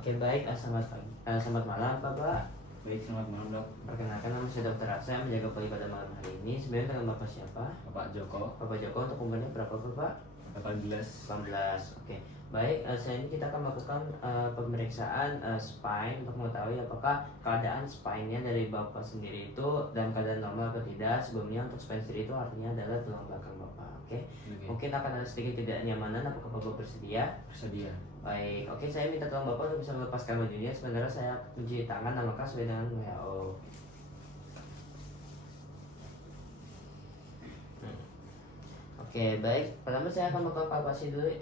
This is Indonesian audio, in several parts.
Oke, baik. Selamat pagi. Selamat malam, Bapak. Baik, selamat malam dok. Perkenalkan, nama saya Dr. Aksa, yang menjaga pagi pada malam hari ini. Sebenarnya dengan Bapak siapa? Bapak Joko, Bapak Joko. Untuk umurnya berapa, Bapak? 18. 18. Oke. Baik, saat ini kita akan melakukan pemeriksaan spine untuk mengetahui apakah keadaan spine-nya dari Bapak sendiri itu dalam keadaan normal atau tidak. Sebelumnya untuk spine sendiri itu artinya adalah tulang belakang Bapak. Oke. Mungkin akan ada sedikit tidak nyamanan. Apakah Bapak bersedia? Bersedia. Baik, oke, saya minta tolong Bapak untuk bisa melepaskan bajunya. Sementara saya mencuci tangan dan maka sesuai dengan WHO. Oke, baik. Pertama saya akan melakukan palpasi dulu.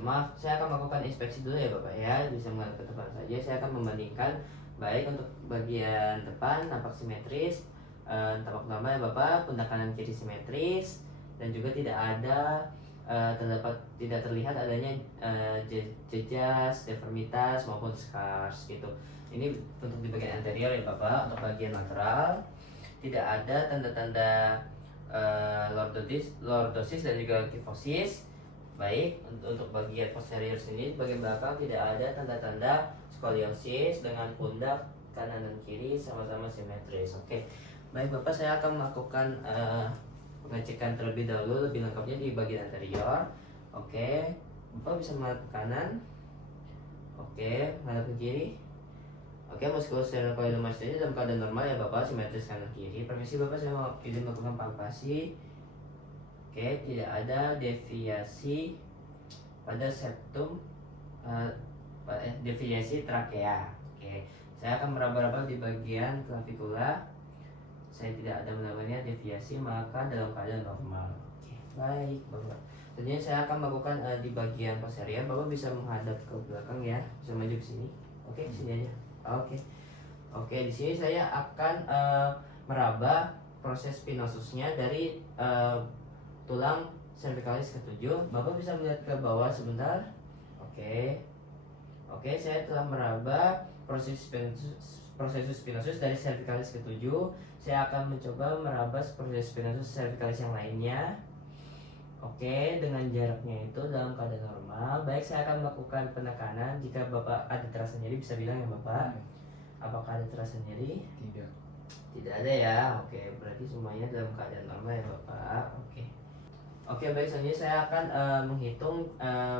Maaf. Saya akan melakukan inspeksi dulu ya Bapak ya. Bisa melihat ke depan saja. Saya akan membandingkan baik untuk bagian depan nampak simetris. Tampak normal ya Bapak. Pundak kanan kiri simetris. Dan juga tidak ada tidak terlihat adanya jejas, deformitas maupun scars gitu. Ini untuk di bagian anterior ya Bapak. Untuk bagian lateral tidak ada tanda-tanda lordosis dan juga kifosis. Baik, untuk bagian posterior sini, bagian belakang tidak ada tanda-tanda skoliosis dengan pundak kanan dan kiri sama-sama simetris. Oke, baik Bapak, saya akan melakukan pengecekan terlebih dahulu lebih lengkapnya di bagian anterior. Oke, Bapak bisa menghadap ke kanan. Oke, menghadap ke kiri. Oke, muskuloskeletal dalam keadaan normal ya Bapak, simetris kanan kiri. Permisi Bapak, saya mau izin melakukan palpasi. Oke, tidak ada deviasi pada septum, deviasi trakea. Oke, saya akan meraba-raba di bagian klavikula. Saya tidak ada mengalami deviasi, maka dalam keadaan normal. Oke, baik Bapak. Tentunya saya akan melakukan di bagian posterior. Bapak bisa menghadap ke belakang ya, bisa maju ke sini. Oke, sini aja. Oke, di sini saya akan meraba proses spinosusnya dari tulang cervicalis ke-7. Bapak bisa melihat ke bawah sebentar. Oke, saya telah meraba proses spinosus dari cervicalis ke-7. Saya akan mencoba meraba proses spinosus cervicalis yang lainnya. Oke, dengan jaraknya itu dalam keadaan normal. Baik, saya akan melakukan penekanan. Jika Bapak ada terasa nyeri bisa bilang ya Bapak. Apakah ada terasa nyeri? Tidak. Tidak ada ya. Oke, berarti semuanya dalam keadaan normal ya Bapak. Oke, baik, selanjutnya saya akan menghitung,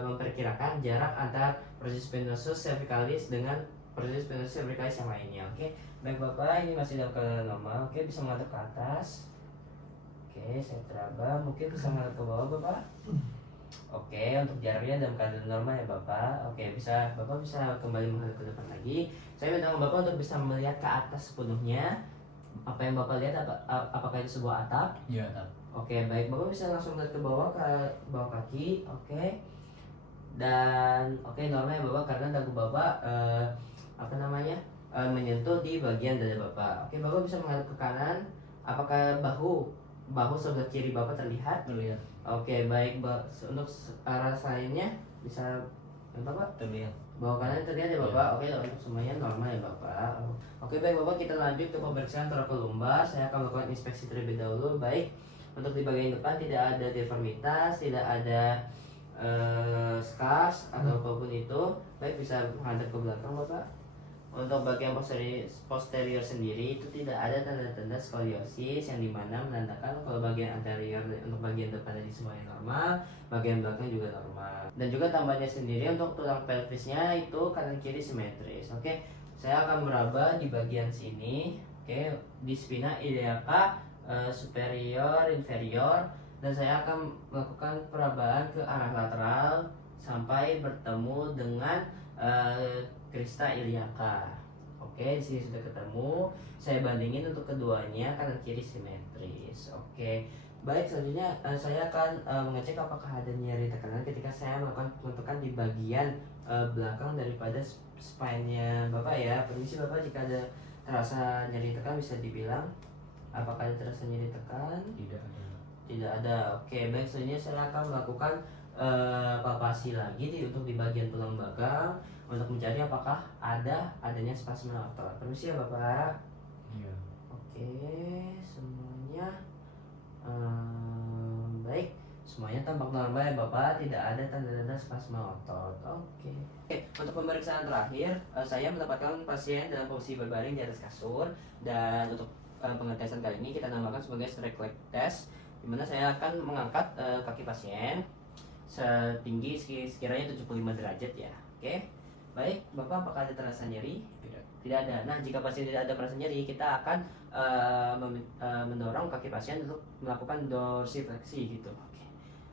memperkirakan jarak antara proses spinosus cervicalis dengan proses spinosus cervicalis yang lainnya. Oke, baik Bapak, ini masih dalam keadaan normal. Oke, bisa menghadap ke atas. Oke, saya teraba. Mungkin bisa menghadap ke bawah Bapak. Oke, untuk jaraknya dalam keadaan normal ya Bapak. Oke, Bapak bisa kembali menghadap ke depan lagi. Saya minta Bapak untuk bisa melihat ke atas sepenuhnya. Apa yang Bapak lihat, apakah itu sebuah atap? Iya, atap. Oke, baik, Bapak bisa langsung melihat ke bawah kaki. Oke. Dan normal ya Bapak, karena dagu Bapak menyentuh di bagian dada Bapak. Oke, Bapak bisa menghadap ke kanan. Apakah bahu sebelah kiri Bapak terlihat? Terlihat. Oke, baik. Untuk arah lainnya bisa Bapak? Terlihat. Bawah kanan terlihat ya Bapak. Oke, untuk semuanya normal ya Bapak. Oke, baik Bapak, kita lanjut ke pemeriksaan thoracolumbar. Saya akan melakukan inspeksi terlebih dahulu. Baik, untuk di bagian depan tidak ada deformitas, tidak ada scars atau apapun itu. Baik, bisa menghadap ke belakang Bapak. Untuk bagian posterior sendiri itu tidak ada tanda-tanda skoliosis, yang dimana menandakan kalau bagian anterior untuk bagian depan tadi semuanya normal, bagian belakang juga normal. Dan juga tambahnya sendiri untuk tulang pelvisnya itu kanan kiri simetris. Oke, saya akan meraba di bagian sini. Oke, di spina iliaca superior inferior, dan saya akan melakukan perabaan ke arah lateral sampai bertemu dengan crista iliaca. Oke, di sini sudah ketemu. Saya bandingin untuk keduanya kanan kiri simetris. Oke, baik, selanjutnya saya akan mengecek apakah ada nyeri tekanan ketika saya melakukan pembentukan di bagian belakang daripada spine-nya Bapak ya. Permisi Bapak, jika ada terasa nyeri tekan bisa dibilang. Apakah ada terasa nyeri tekan? Tidak ada. Tidak ada. Oke, baik, selanjutnya saya akan melakukan palpasi lagi untuk di bagian tulang belakang untuk mencari apakah adanya spasme otot. Permisi ya Bapak. Iya. Oke, semuanya baik. Semuanya tampak normal ya Bapak, tidak ada tanda-tanda spasma otot. Oke. Untuk pemeriksaan terakhir, saya mendapatkan pasien dalam posisi berbaring di atas kasur. Dan untuk pengetesan kali ini kita namakan sebagai straight leg test, dimana saya akan mengangkat kaki pasien setinggi sekiranya 75 derajat ya. Oke. Baik, Bapak apakah ada terasa nyeri? Tidak. Tidak ada. Nah, jika pasien tidak ada perasa nyeri, kita akan mendorong kaki pasien untuk melakukan dorsifleksi gitu. Oke.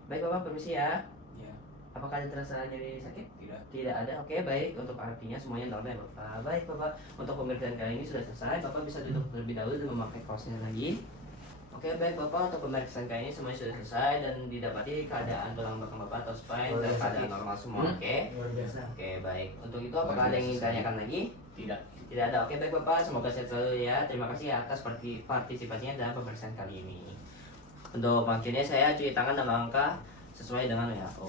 Baik Bapak, permisi ya. Ya. Apakah ada terasa nyeri sakit? Tidak. Tidak ada. Oke, baik. Untuk artinya semuanya normal ya Bapak. Baik Bapak, untuk pemeriksaan kali ini sudah selesai. Bapak bisa duduk terlebih dahulu dan memakai kaosnya lagi. Oke, baik Bapak, untuk pemeriksaan kali ini semuanya sudah selesai dan didapati keadaan tulang belakang Bapak atau spine dan keadaan normal semua. Oke. Luar biasa. Oke, baik. Untuk itu apakah ada yang ingin ditanyakan lagi? Tidak. Tidak ada. Oke, baik Bapak. Semoga sehat selalu ya. Terima kasih atas partisipasinya dalam pemeriksaan kali ini. Untuk makinnya saya cuci tangan dan langkah sesuai dengan WHO.